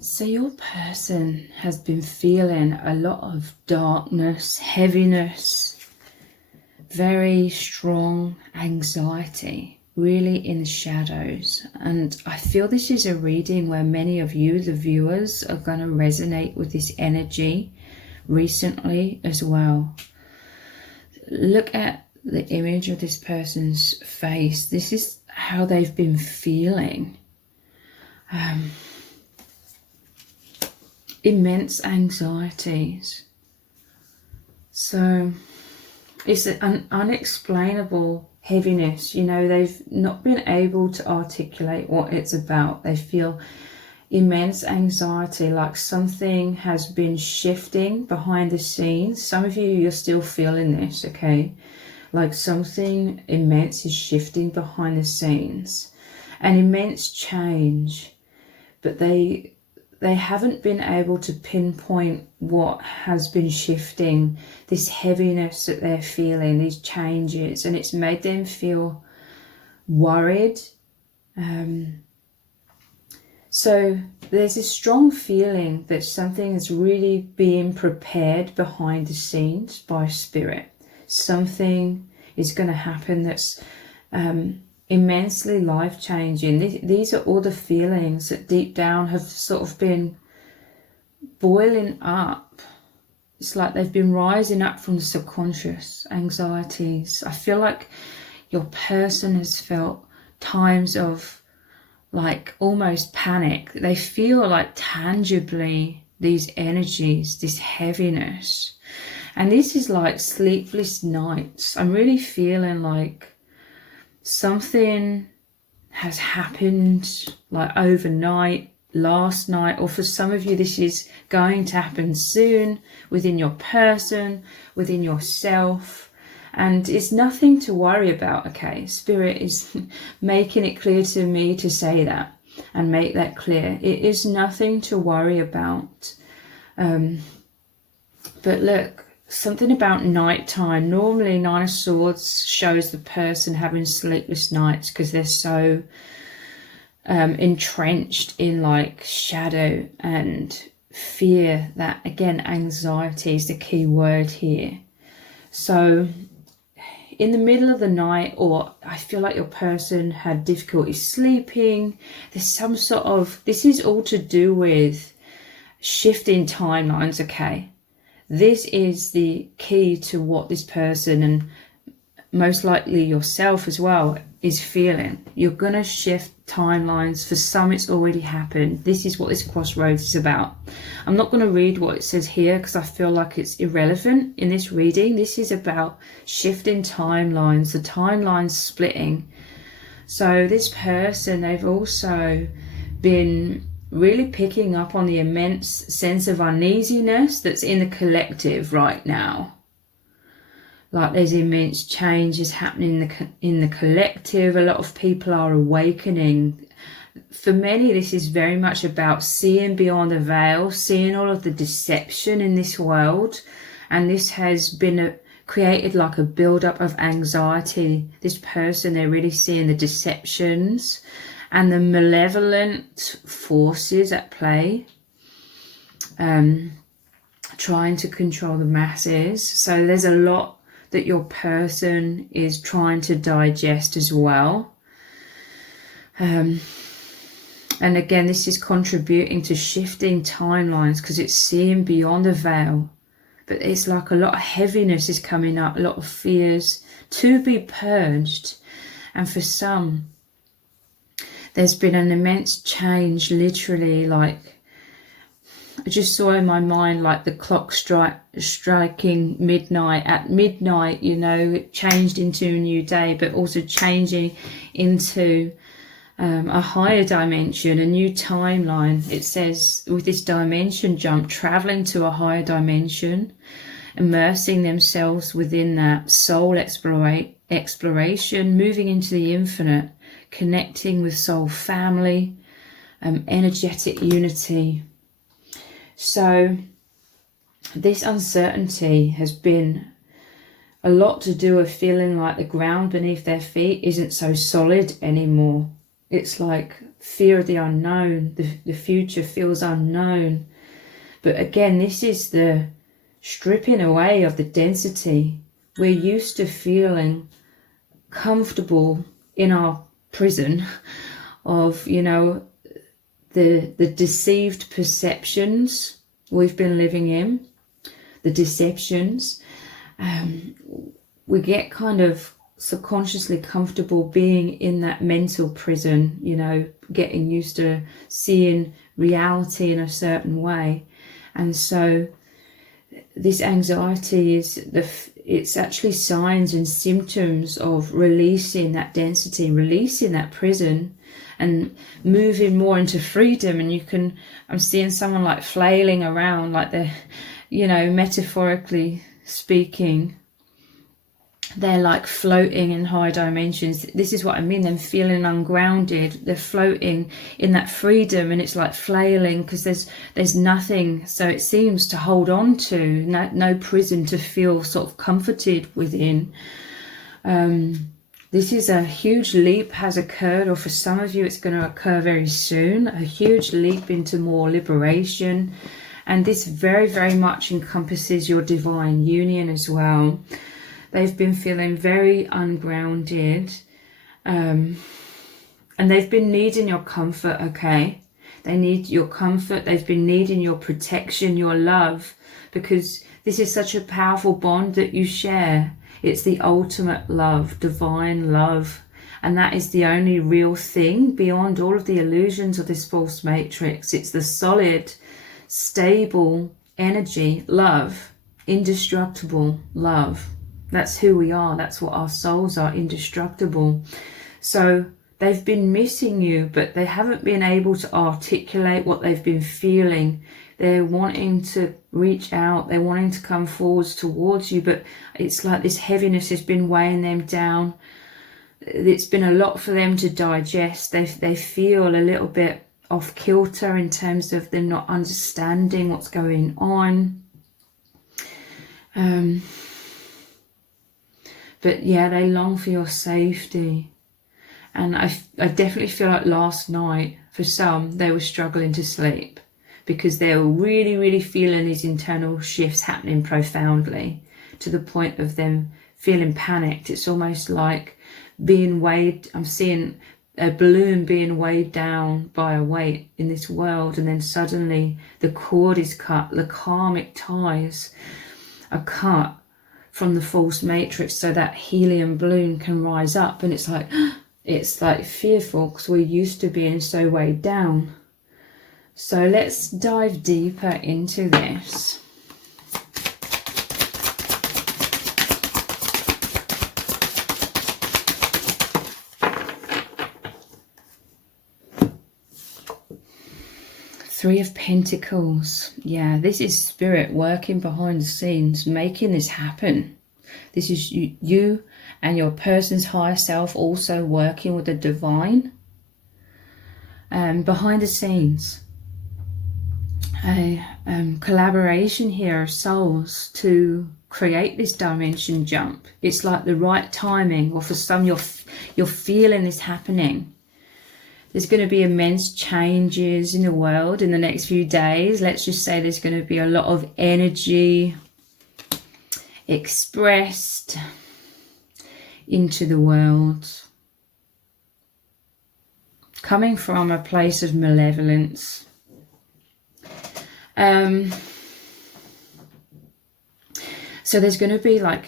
So your person has been feeling a lot of darkness, heaviness, very strong anxiety, really in the shadows. And I feel this is a reading where many of you, the viewers, are going to resonate with this energy recently as well. Look at the image of this person's face. This is how they've been feeling. Immense anxieties. So it's an unexplainable heaviness. You know, they've not been able to articulate what it's about. They feel immense anxiety, like something has been shifting behind the scenes. Some of you, you're still feeling this, okay? Like something immense is shifting behind the scenes. An immense change, but they haven't been able to pinpoint what has been shifting, this heaviness that they're feeling, these changes, and it's made them feel worried. So there's a strong feeling that something is really being prepared behind the scenes by spirit. Something is going to happen that's immensely life-changing. These are all the feelings that deep down have sort of been boiling up. It's like they've been rising up from the subconscious anxieties. I feel like your person has felt times of like almost panic. They feel like tangibly these energies, this heaviness. And this is like sleepless nights. I'm really feeling like something has happened like overnight, last night, or for some of you this is going to happen soon within your person, within yourself, and it's nothing to worry about. Okay, Spirit is making it clear to me to say that and make that clear. It is nothing to worry about. But look, something about nighttime. Normally Nine of Swords shows the person having sleepless nights because they're so entrenched in like shadow and fear. That again, anxiety is the key word here. So in the middle of the night, or I feel like your person had difficulty sleeping, there's some sort of, this is all to do with shifting timelines. Okay, this is the key to what this person, and most likely yourself as well, is feeling. You're going to shift timelines. For some, it's already happened. This is what this crossroads is about. I'm not going to read what it says here because I feel like it's irrelevant in this reading. This is about shifting timelines, the timelines splitting. So this person, they've also been really picking up on the immense sense of uneasiness that's in the collective right now. Like there's immense changes happening in the collective. A lot of people are awakening. For many, this is very much about seeing beyond the veil, seeing all of the deception in this world. And this has been created like a build-up of anxiety. This person, they're really seeing the deceptions and the malevolent forces at play, trying to control the masses. So there's a lot that your person is trying to digest as well. And again, this is contributing to shifting timelines because it's seeing beyond the veil. But it's like a lot of heaviness is coming up, a lot of fears to be purged. And for some, there's been an immense change, literally, like I just saw in my mind like the clock striking midnight. At midnight, you know, it changed into a new day, but also changing into a higher dimension, a new timeline. It says with this dimension jump, traveling to a higher dimension, immersing themselves within that soul exploration, moving into the infinite, connecting with soul family, energetic unity. So this uncertainty has been a lot to do with feeling like the ground beneath their feet isn't so solid anymore. It's like fear of the unknown. The future feels unknown. But again, this is the stripping away of the density. We're used to feeling comfortable in our prison of, you know, the deceived perceptions we've been living in, the deceptions. We get kind of subconsciously comfortable being in that mental prison, you know, getting used to seeing reality in a certain way. And so this anxiety it's actually signs and symptoms of releasing that density, releasing that prison, and moving more into freedom. And I'm seeing someone like flailing around, like they're, you know, metaphorically speaking, they're like floating in high dimensions. This is what I mean, them feeling ungrounded. They're floating in that freedom, and it's like flailing because there's nothing, so it seems, to hold on to, no prison to feel sort of comforted within. This is a huge leap has occurred, or for some of you it's going to occur very soon, a huge leap into more liberation. And this very, very much encompasses your divine union as well. They've been feeling very ungrounded, and they've been needing your comfort, okay? They need your comfort. They've been needing your protection, your love, because this is such a powerful bond that you share. It's the ultimate love, divine love, and that is the only real thing beyond all of the illusions of this false matrix. It's the solid, stable energy, love, indestructible love. That's who we are. That's what our souls are, indestructible. So they've been missing you, but they haven't been able to articulate what they've been feeling. They're wanting to reach out. They're wanting to come forwards towards you, but it's like this heaviness has been weighing them down. It's been a lot for them to digest. They feel a little bit off kilter in terms of them not understanding what's going on. But yeah, they long for your safety. And I definitely feel like last night, for some, they were struggling to sleep because they were really, really feeling these internal shifts happening profoundly, to the point of them feeling panicked. It's almost like being weighed. I'm seeing a balloon being weighed down by a weight in this world, and then suddenly the cord is cut, the karmic ties are cut from the false matrix, so that helium balloon can rise up. And it's like fearful because we're used to being so weighed down. So let's dive deeper into this. Three of Pentacles. Yeah, this is Spirit working behind the scenes, making this happen. This is you and your person's higher self also working with the divine behind the scenes. A collaboration here of souls to create this dimension jump. It's like the right timing, or for some you're feeling this happening. There's going to be immense changes in the world in the next few days. Let's just say there's going to be a lot of energy expressed into the world, coming from a place of malevolence. So there's going to be like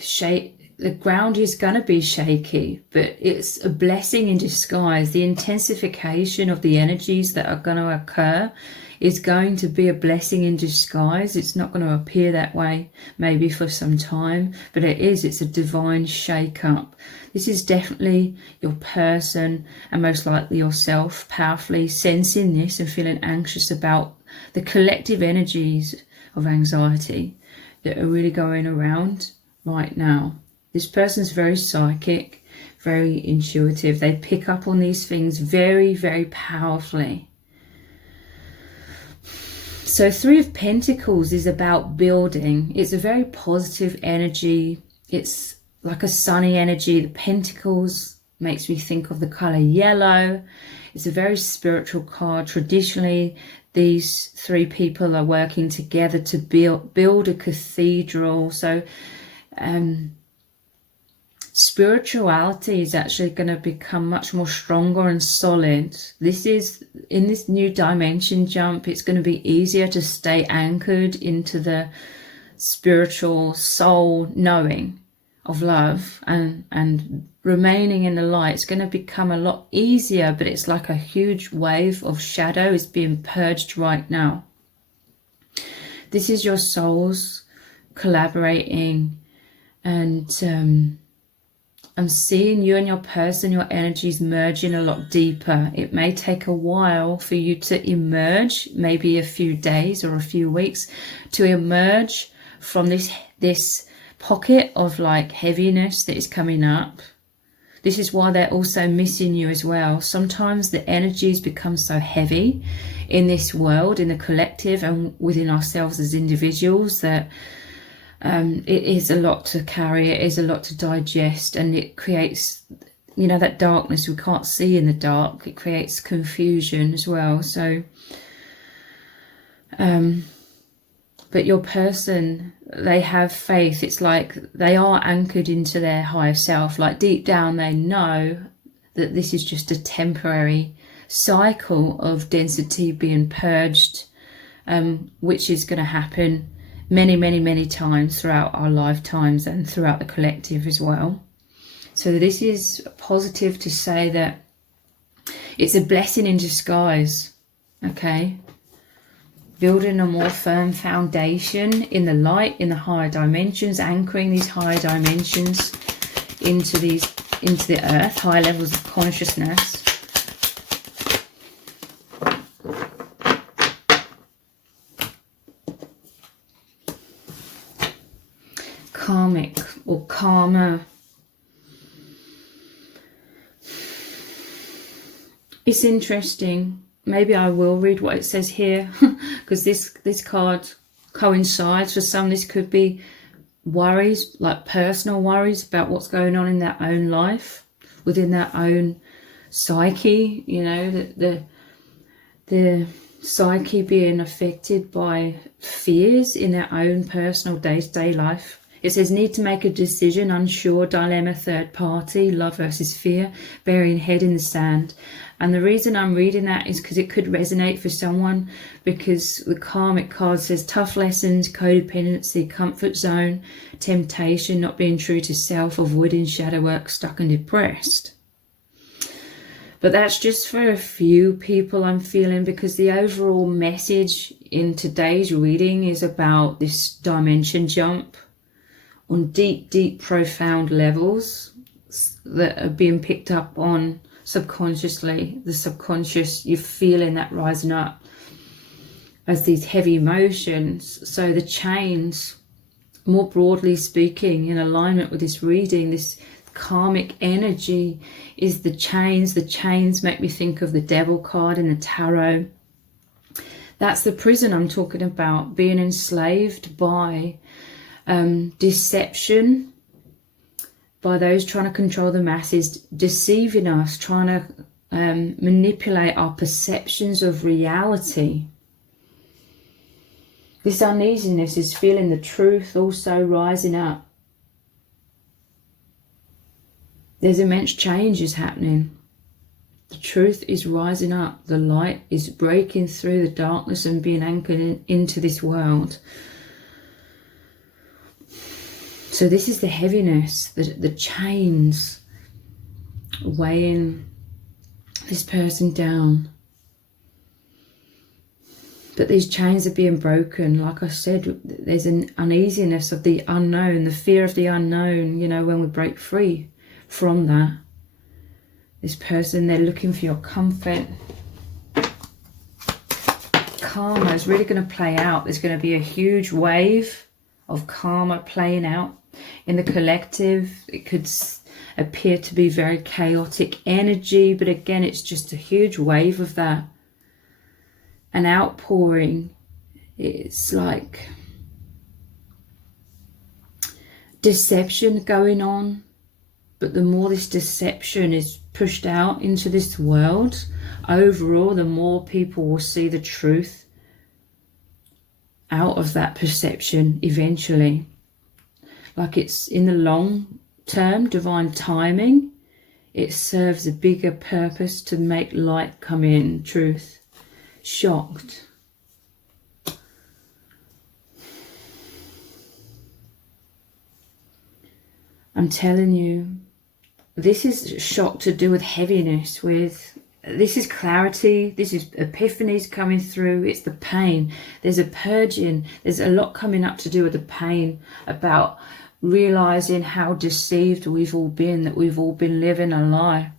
the ground is going to be shaky, but it's a blessing in disguise. The intensification of the energies that are going to occur is going to be a blessing in disguise. It's not going to appear that way maybe for some time, but it's a divine shake-up. This is definitely your person, and most likely yourself, powerfully sensing this and feeling anxious about the collective energies of anxiety that are really going around right now. This person's very psychic, very intuitive. They pick up on these things very, very powerfully. So Three of Pentacles is about building. It's a very positive energy. It's like a sunny energy. The Pentacles makes me think of the color yellow. It's a very spiritual card. Traditionally, these three people are working together to build a cathedral. So spirituality is actually going to become much more stronger and solid. This is, in this new dimension jump, it's going to be easier to stay anchored into the spiritual soul knowing of love and remaining in the light. It's going to become a lot easier, but it's like a huge wave of shadow is being purged right now. This is your souls collaborating, and I'm seeing you and your person, your energies merging a lot deeper. It may take a while for you to emerge, maybe a few days or a few weeks, to emerge from this pocket of like heaviness that is coming up. This is why they're also missing you as well. Sometimes the energies become so heavy in this world, in the collective and within ourselves as individuals, that it is a lot to carry, it is a lot to digest, and it creates, you know, that darkness we can't see in the dark. It creates confusion as well. So but your person, they have faith. It's like they are anchored into their higher self. Like deep down they know that this is just a temporary cycle of density being purged, which is going to happen many, many, many times throughout our lifetimes and throughout the collective as well. So this is positive to say that it's a blessing in disguise, okay? Building a more firm foundation in the light, in the higher dimensions, anchoring these higher dimensions into the earth, high levels of consciousness. Karmic or karma. It's interesting. Maybe I will read what it says here, because this card coincides. For some, this could be worries, like personal worries about what's going on in their own life, within their own psyche, you know, the psyche being affected by fears in their own personal day-to-day life. It says, need to make a decision, unsure, dilemma, third party, love versus fear, burying head in the sand. And the reason I'm reading that is because it could resonate for someone, because the karmic card says tough lessons, codependency, comfort zone, temptation, not being true to self, avoiding shadow work, stuck and depressed. But that's just for a few people, I'm feeling, because the overall message in today's reading is about this dimension jump on deep, deep, profound levels that are being picked up on subconsciously. The subconscious, you're feeling that rising up as these heavy emotions. So the chains, more broadly speaking, in alignment with this reading, this karmic energy is the chains. The chains make me think of the devil card in the tarot. That's the prison I'm talking about, being enslaved by deception, by those trying to control the masses, deceiving us, trying to manipulate our perceptions of reality. This uneasiness is feeling the truth also rising up. There's immense changes happening. The truth is rising up. The light is breaking through the darkness and being anchored into this world. So this is the heaviness, the chains weighing this person down. But these chains are being broken. Like I said, there's an uneasiness of the unknown, the fear of the unknown, you know, when we break free from that. This person, they're looking for your comfort. Karma is really going to play out. There's going to be a huge wave of karma playing out in the collective. It could appear to be very chaotic energy, but again, it's just a huge wave of that. An outpouring. It's like deception going on. But the more this deception is pushed out into this world, overall, the more people will see the truth out of that perception eventually. Like, it's in the long term, divine timing, it serves a bigger purpose to make light come in, truth. Shocked. I'm telling you, this is shock to do with heaviness, this is clarity, this is epiphanies coming through, it's the pain. There's a purging, there's a lot coming up to do with the pain, about realizing how deceived we've all been, that we've all been living a lie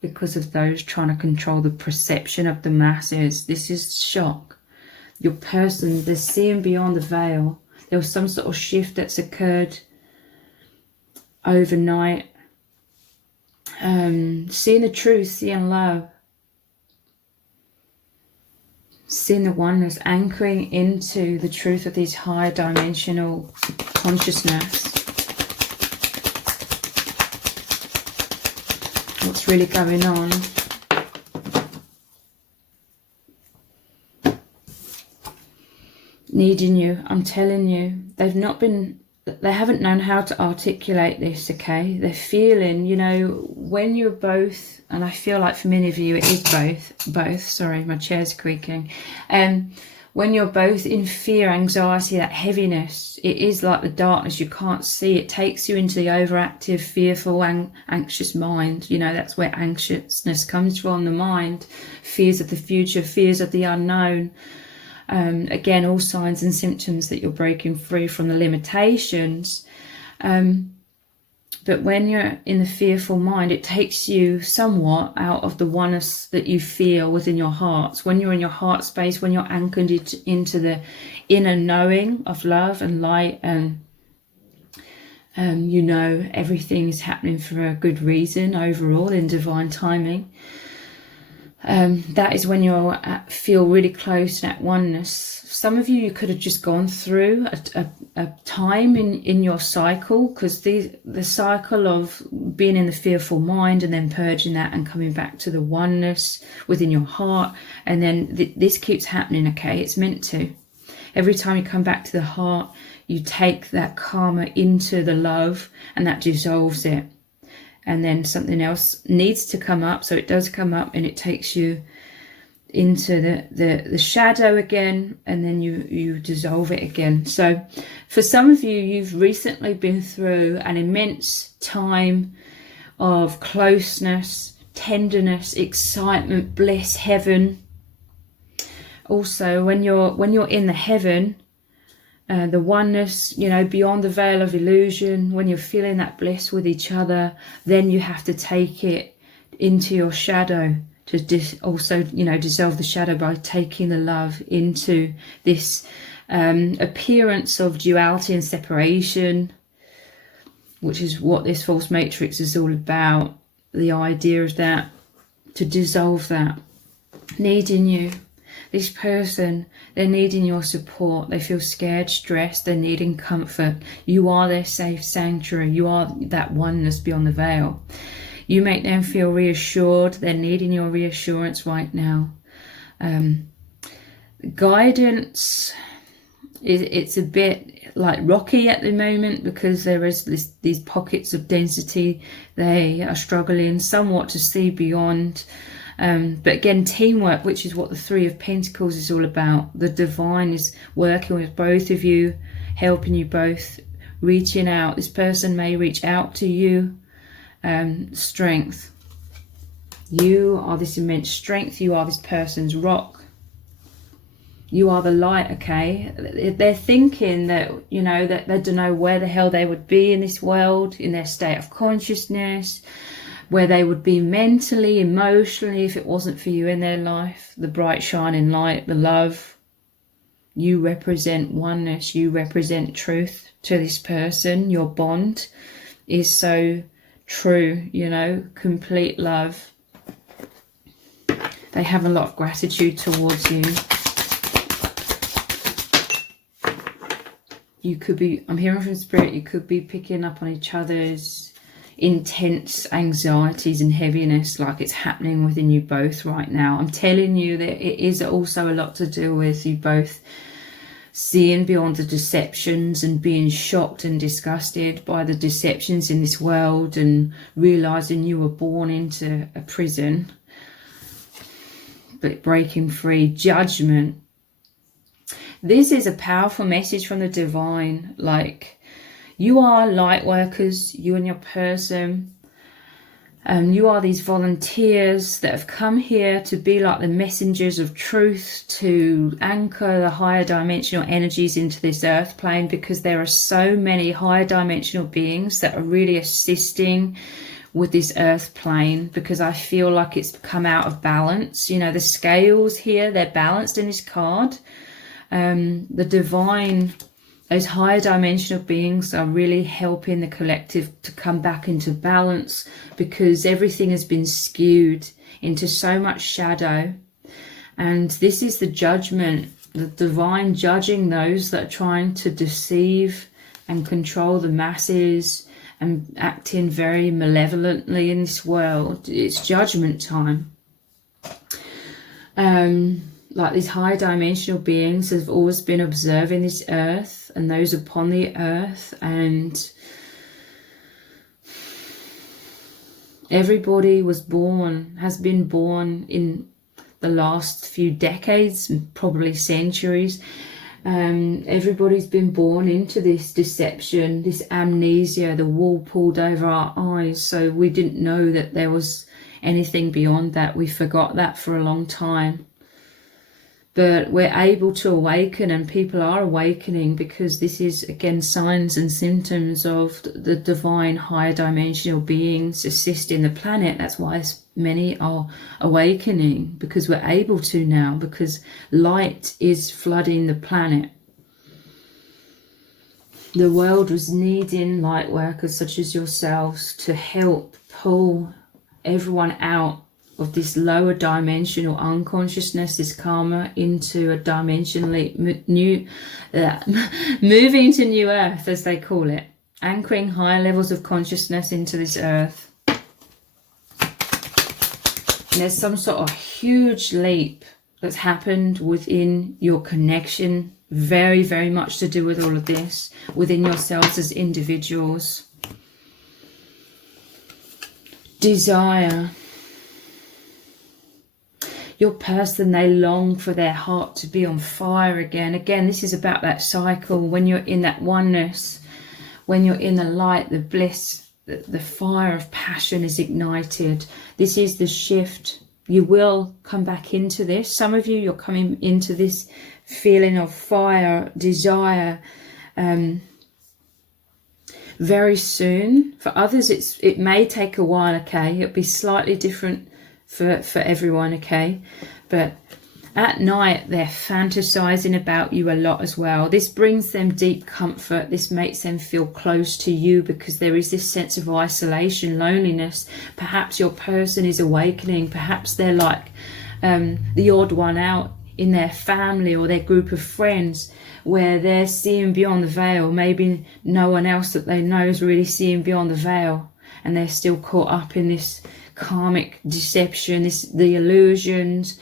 because of those trying to control the perception of the masses. This is shock. Your person, they're seeing beyond the veil. There was some sort of shift that's occurred overnight. Seeing the truth, seeing love, seeing the oneness, anchoring into the truth of this high dimensional consciousness. What's really going on? Needing you, I'm telling you, they haven't known how to articulate this, okay? They're feeling, you know, when you're both, and I feel like for many of you it is both, sorry, my chair's creaking. When you're both in fear, anxiety, that heaviness, it is like the darkness, you can't see. It takes you into the overactive, fearful, anxious mind. You know, that's where anxiousness comes from, the mind. Fears of the future, fears of the unknown. Again, all signs and symptoms that you're breaking free from the limitations. But when you're in the fearful mind, it takes you somewhat out of the oneness that you feel within your hearts. When you're in your heart space, when you're anchored into the inner knowing of love and light, and you know everything is happening for a good reason overall in divine timing. That is when you feel really close and at oneness. Some of you could have just gone through a time in your cycle, because the cycle of being in the fearful mind and then purging that and coming back to the oneness within your heart, and then this keeps happening, okay? It's meant to. Every time you come back to the heart, you take that karma into the love, and that dissolves it. And then something else needs to come up, so it does come up, and it takes you into the shadow again, and then you dissolve it again. So for some of you, you've recently been through an immense time of closeness, tenderness, excitement, bliss, heaven. Also, when you're in the heaven, the oneness, you know, beyond the veil of illusion, when you're feeling that bliss with each other, then you have to take it into your shadow to also, you know, dissolve the shadow by taking the love into this appearance of duality and separation, which is what this false matrix is all about. The idea of that, to dissolve that, needing you. This person, they're needing your support. They feel scared, stressed, they're needing comfort. You are their safe sanctuary. You are that oneness beyond the veil. You make them feel reassured. They're needing your reassurance right now. Guidance, it's a bit like rocky at the moment, because there is these pockets of density. They are struggling somewhat to see beyond. But again, teamwork, which is what the Three of Pentacles is all about. The divine is working with both of you, helping you both, reaching out. This person may reach out to you. Strength. You are this immense strength. You are this person's rock. You are the light, okay? They're thinking that, you know, that they don't know where the hell they would be in this world, in their state of consciousness, where they would be mentally, emotionally, if it wasn't for you in their life. The bright shining light, the love. You represent oneness. You represent truth to this person. Your bond is so true, you know, complete love. They have a lot of gratitude towards you. You could be, I'm hearing from Spirit, you could be picking up on each other's intense anxieties and heaviness like it's happening within you both right now. I'm telling you that it is also a lot to do with you both seeing beyond the deceptions and being shocked and disgusted by the deceptions in this world, and realizing you were born into a prison, but breaking free. Judgment. This is a powerful message from the divine. Like, you are light workers, you and your person. You are these volunteers that have come here to be like the messengers of truth, to anchor the higher dimensional energies into this earth plane, because there are so many higher dimensional beings that are really assisting with this earth plane, because I feel like it's come out of balance. You know, the scales here, they're balanced in this card. The divine, those higher dimensional beings are really helping the collective to come back into balance, because everything has been skewed into so much shadow. And this is the judgment, the divine judging those that are trying to deceive and control the masses and acting very malevolently in this world. It's judgment time. Like, these high dimensional beings have always been observing this earth and those upon the earth, and everybody has been born in the last few decades, probably centuries. Everybody's been born into this deception, this amnesia, the wall pulled over our eyes, so we didn't know that there was anything beyond that. We forgot that for a long time. But we're able to awaken, and people are awakening, because this is, again, signs and symptoms of the divine higher dimensional beings assisting the planet. That's why many are awakening, because we're able to now, because light is flooding the planet. The world was needing light workers such as yourselves to help pull everyone out of this lower dimensional unconsciousness, this karma, into a dimensionally moving to new earth, as they call it, anchoring higher levels of consciousness into this earth. And there's some sort of huge leap that's happened within your connection, very, very much to do with all of this, within yourselves as individuals. Desire. Your person, they long for their heart to be on fire again. Again, this is about that cycle. When you're in that oneness, when you're in the light, the bliss, the fire of passion is ignited. This is the shift. You will come back into this. Some of you, you're coming into this feeling of fire, desire, very soon. For others, it may take a while, okay? It'll be slightly different for everyone, okay? But at night, they're fantasizing about you a lot as well. This brings them deep comfort. This makes them feel close to you, because there is this sense of isolation, loneliness. Perhaps your person is awakening. Perhaps they're like the odd one out in their family or their group of friends, where they're seeing beyond the veil. Maybe no one else that they know is really seeing beyond the veil, and they're still caught up in this karmic deception, the illusions.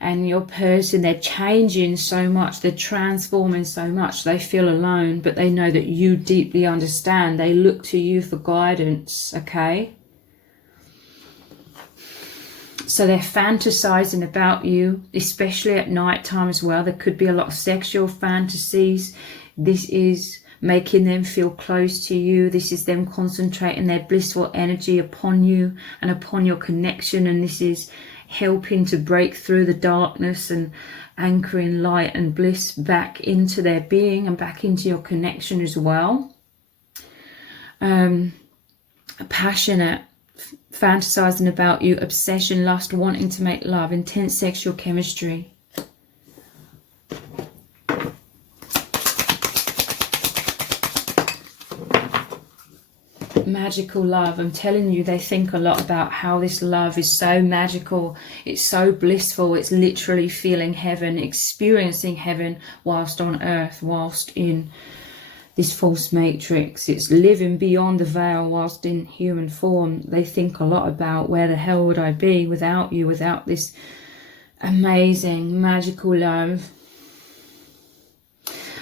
And your person, they're changing so much, they're transforming so much, they feel alone, but they know that you deeply understand. They look to you for guidance, okay? So they're fantasizing about you, especially at night time as well. There could be a lot of sexual fantasies. This is making them feel close to you. This is them concentrating their blissful energy upon you and upon your connection. And this is helping to break through the darkness and anchoring light and bliss back into their being and back into your connection as well. Passionate, fantasizing about you, obsession, lust, wanting to make love, intense sexual chemistry. Magical love. I'm telling you, they think a lot about how this love is so magical, it's so blissful, it's literally feeling heaven, experiencing heaven whilst on earth, whilst in this false matrix. It's living beyond the veil whilst in human form. They think a lot about where the hell would I be without you, without this amazing, magical love.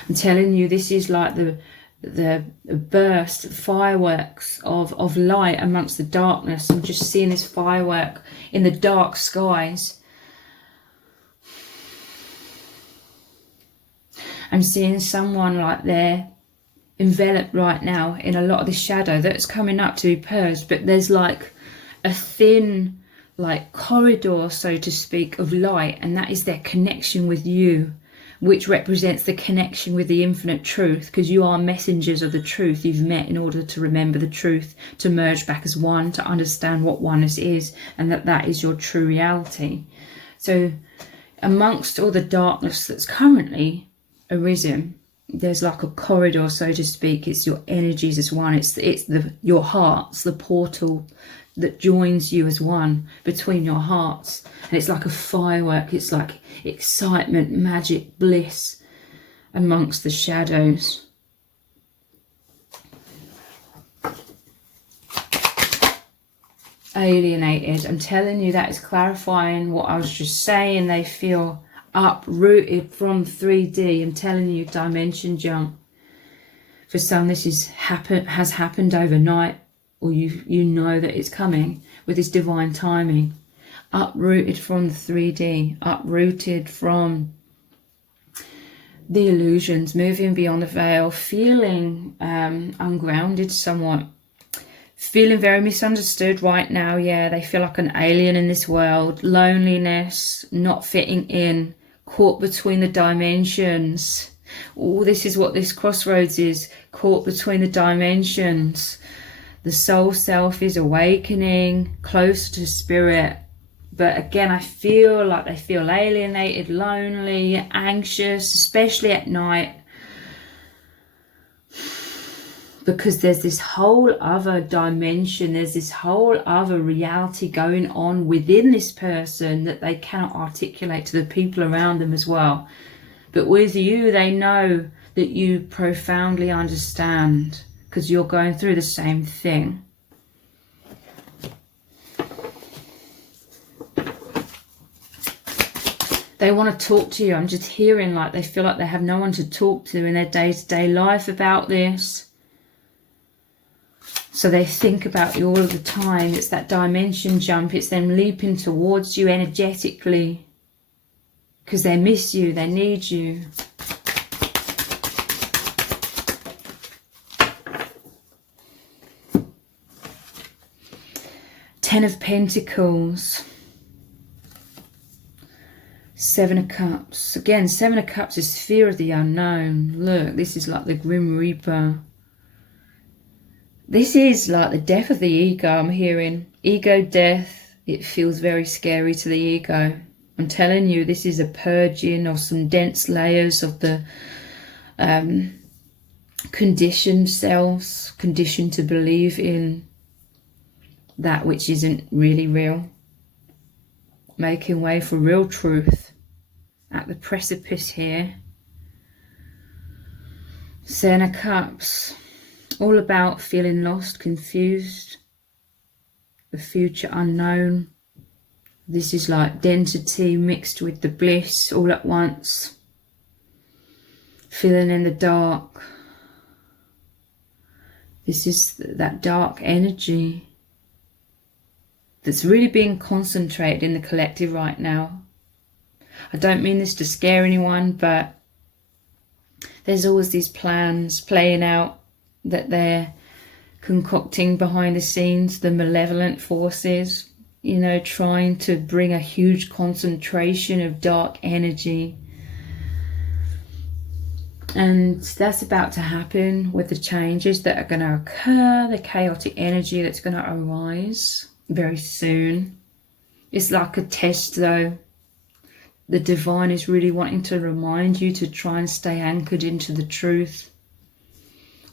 I'm telling you, this is like the burst, fireworks of light amongst the darkness. I'm just seeing this firework in the dark skies. I'm seeing someone like they're enveloped right now in a lot of the shadow that's coming up to be purged, but there's like a thin like corridor, so to speak, of light, and that is their connection with you, which represents the connection with the infinite truth, because you are messengers of the truth you've met in order to remember the truth, to merge back as one, to understand what oneness is, and that is your true reality. So amongst all the darkness that's currently arisen, there's like a corridor, so to speak. It's your energies as one. It's your hearts, the portal that joins you as one between your hearts, and it's like a firework. It's like excitement, magic, bliss amongst the shadows. Alienated. I'm telling you, that is clarifying what I was just saying. They feel uprooted from 3D. I'm telling you, dimension jump. For some, this has happened overnight, or you know that it's coming with this divine timing. Uprooted from the 3D, uprooted from the illusions, moving beyond the veil, feeling ungrounded somewhat, feeling very misunderstood right now. Yeah, they feel like an alien in this world. Loneliness, not fitting in, caught between the dimensions. Oh, this is what this crossroads is, caught between the dimensions. The soul self is awakening, close to spirit. But again, I feel like they feel alienated, lonely, anxious, especially at night. Because there's this whole other dimension, there's this whole other reality going on within this person that they cannot articulate to the people around them as well. But with you, they know that you profoundly understand, because you're going through the same thing. They want to talk to you. I'm just hearing like they feel like they have no one to talk to in their day-to-day life about this. So they think about you all of the time. It's that dimension jump. It's them leaping towards you energetically, because they miss you, they need you. Ten of Pentacles. Seven of Cups. Again, Seven of Cups is fear of the unknown. Look, this is like the Grim Reaper. This is like the death of the ego. I'm hearing ego death. It feels very scary to the ego. I'm telling you, this is a purging of some dense layers of the conditioned selves, conditioned to believe in that which isn't really real. Making way for real truth at the precipice here. Ten of Cups. All about feeling lost, confused, the future unknown. This is like identity mixed with the bliss all at once. Feeling in the dark. This is that dark energy that's really being concentrated in the collective right now. I don't mean this to scare anyone, but there's always these plans playing out that they're concocting behind the scenes, the malevolent forces, you know, trying to bring a huge concentration of dark energy. And that's about to happen with the changes that are going to occur, the chaotic energy that's going to arise very soon. It's like a test though. The divine is really wanting to remind you to try and stay anchored into the truth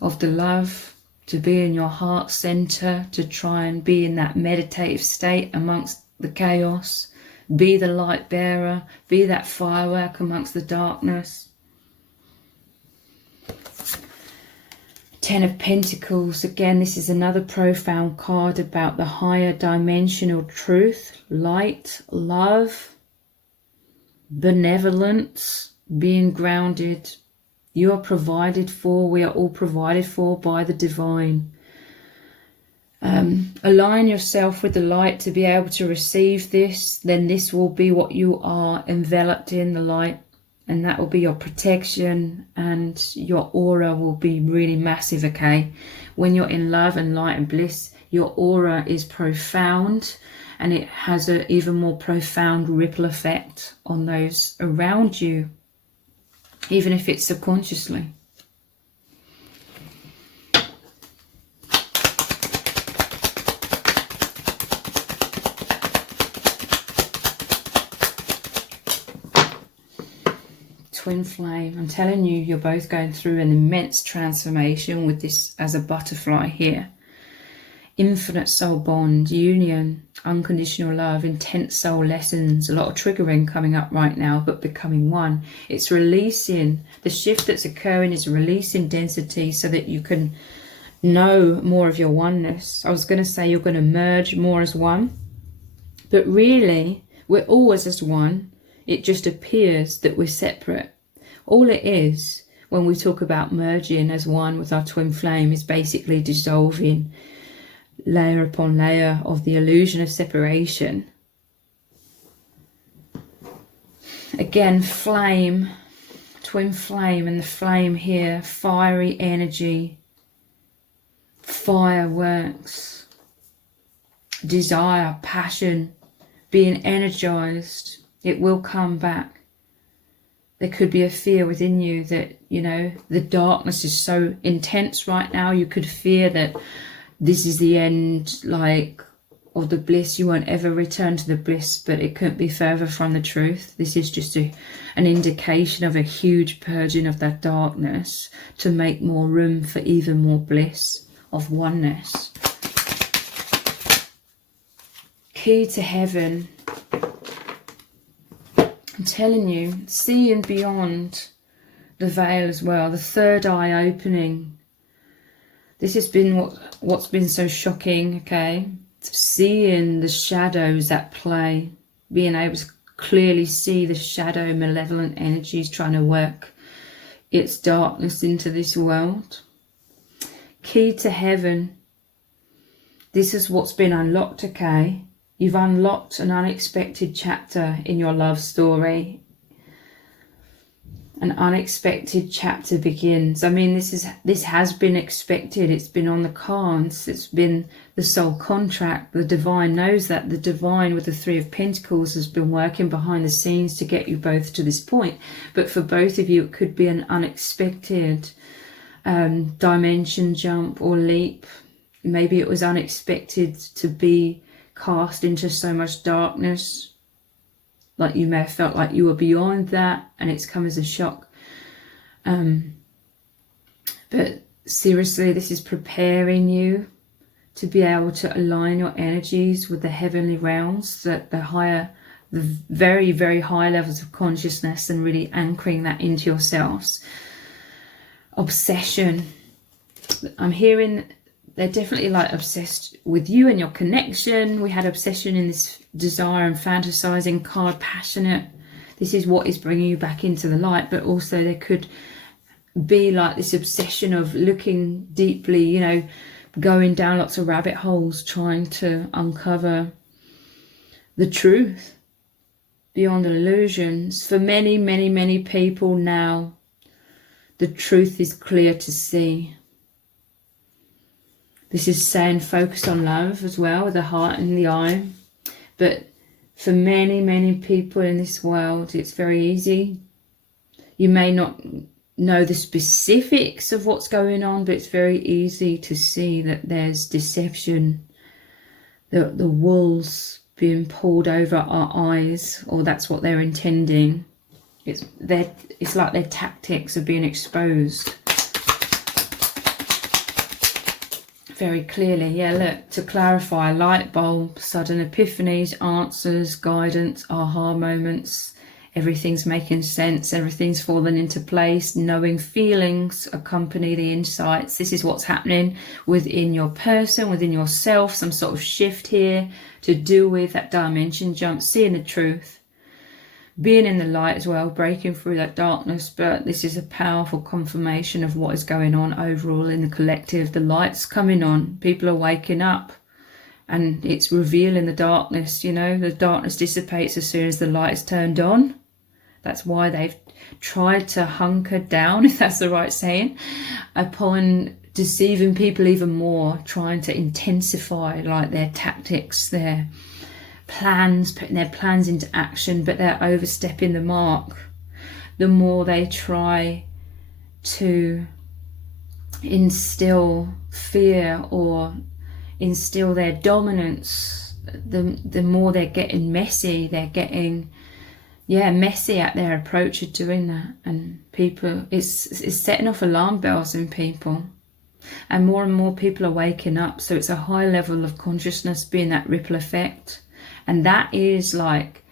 of the love, to be in your heart center, to try and be in that meditative state amongst the chaos, be the light bearer, be that firework amongst the darkness. Ten of Pentacles. Again, this is another profound card about the higher dimensional truth, light, love, benevolence, being grounded. You are provided for. We are all provided for by the divine. Align yourself with the light to be able to receive this. Then this will be what you are, enveloped in the light. And that will be your protection, and your aura will be really massive, okay? When you're in love and light and bliss, your aura is profound, and it has an even more profound ripple effect on those around you, even if it's subconsciously. Twin flame. I'm telling you, you're both going through an immense transformation with this as a butterfly here. Infinite soul bond, union, unconditional love, intense soul lessons, a lot of triggering coming up right now, but becoming one. It's releasing, the shift that's occurring is releasing density so that you can know more of your oneness. I was going to say you're going to merge more as one, but really we're always as one. It just appears that we're separate. All it is, when we talk about merging as one with our twin flame, is basically dissolving layer upon layer of the illusion of separation. Again, flame, twin flame, and the flame here, fiery energy, fireworks, desire, passion, being energized. It will come back. There could be a fear within you that, you know, the darkness is so intense right now. You could fear that this is the end, like, of the bliss. You won't ever return to the bliss, but it couldn't be further from the truth. This is just an indication of a huge purging of that darkness to make more room for even more bliss of oneness. Key to heaven. I'm telling you, seeing beyond the veil as well, the third eye opening. This has been what's been so shocking, okay? Seeing the shadows at play, being able to clearly see the shadow malevolent energies trying to work its darkness into this world. Key to heaven. This is what's been unlocked, okay? You've unlocked an unexpected chapter in your love story. An unexpected chapter begins. I mean, this has been expected. It's been on the cards. It's been the soul contract. The divine knows that. The divine with the Three of Pentacles has been working behind the scenes to get you both to this point. But for both of you, it could be an unexpected dimension jump or leap. Maybe it was unexpected to be cast into so much darkness, like you may have felt like you were beyond that, and it's come as a shock. But seriously, this is preparing you to be able to align your energies with the heavenly realms, the very, very high levels of consciousness, and really anchoring that into yourselves. Obsession. I'm hearing they're definitely like obsessed with you and your connection. We had obsession in this desire and fantasizing card, passionate. This is what is bringing you back into the light, but also there could be like this obsession of looking deeply, you know, going down lots of rabbit holes, trying to uncover the truth beyond illusions. For many, many, many people now, the truth is clear to see. This is saying focus on love as well, with the heart and the eye. But for many, many people in this world, it's very easy. You may not know the specifics of what's going on, but it's very easy to see that there's deception, the wool's being pulled over our eyes, or that's what they're intending. It's like their tactics are being exposed very clearly. Yeah, look, to clarify, light bulb, sudden epiphanies, answers, guidance, aha moments, everything's making sense, everything's fallen into place, knowing feelings accompany the insights. This is what's happening within your person, within yourself, some sort of shift here to do with that dimension jump, seeing the truth, being in the light as well, breaking through that darkness. But this is a powerful confirmation of what is going on overall in the collective. The light's coming on, people are waking up, and it's revealing the darkness. You know, the darkness dissipates as soon as the light is turned on. That's why they've tried to hunker down, if that's the right saying, upon deceiving people even more, trying to intensify like their tactics, their plans, putting their plans into action, but they're overstepping the mark. The more they try to instill fear or instill their dominance, the more they're getting messy. They're getting messy at their approach of doing that, and people, it's setting off alarm bells in people, and more people are waking up. So it's a high level of consciousness being that ripple effect, and that is like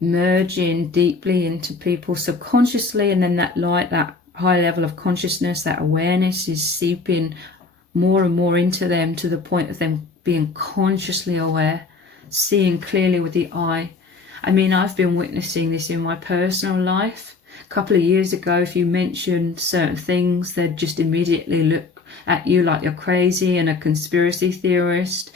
merging deeply into people subconsciously, and then that light, that high level of consciousness, that awareness is seeping more and more into them, to the point of them being consciously aware, seeing clearly with the eye. I mean, I've been witnessing this in my personal life. A couple of years ago, if you mentioned certain things, they'd just immediately look at you like you're crazy and a conspiracy theorist.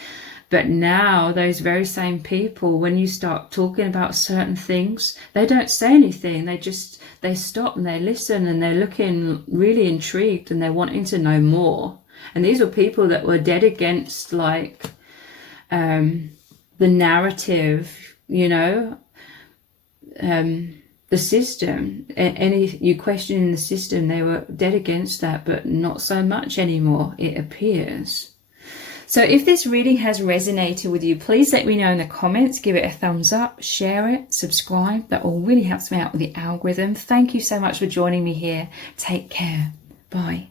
But now those very same people, when you start talking about certain things, they don't say anything. They stop and they listen, and they're looking really intrigued, and they're wanting to know more. And these were people that were dead against like the narrative, you know, the system. You questioning the system, they were dead against that, but not so much anymore, it appears. So if this reading has resonated with you, please let me know in the comments. Give it a thumbs up, share it, subscribe. That all really helps me out with the algorithm. Thank you so much for joining me here. Take care. Bye.